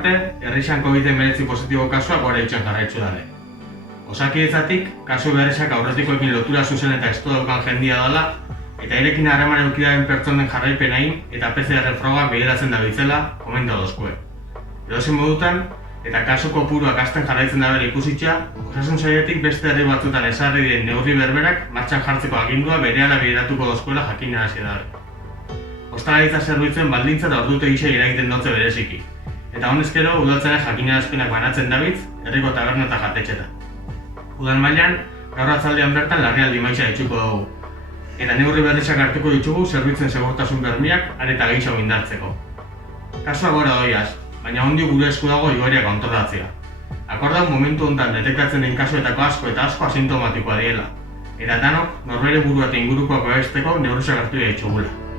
arte, herrixan COVID-19 positibo kasua gora itxen jarraitzu dale. Osakidetzatik, kasu berrizak aurretikoekin lotura zuzen eta estu daukan jendia dela, eta irekin harreman eukidaren pertsonen jarraipenain eta PCR frogak bideratzen dabiltzela, komenta dozkue. Edozein modutan, eta kasu kopuruak hasten jarraitzen da bere ikusitza, osasun sailetik beste herri batzutan ezarri diren neurri berberak martxan jartzeko agindua berehala bideratuko dozkuela jakinarazi dabe. Ostalaritza zerbitzuen baldintza eta ordutegi gisa eragiten dotze bereziki. Eta honezkero, udaltzaren jakinarazpenak banatzen dabitz, herriko taberna eta jatetxeta. Udal mailan, gaur atzaldean bertan larrialdi maisa itxuko dugu. Eta neurri berrizak hartuko ditugu zerbitzen segurtasun bermiak areta gehiago indartzeko. Kasua gora doiaz, baina ondio gure esku dago igoria kontrolatzea. Akordau momentu honetan detektatzen den kasuetako asko eta asko asintomatikoa diela. Eta danok, norbere burua eta ingurukoak babesteko neurrizak hartu ditugula.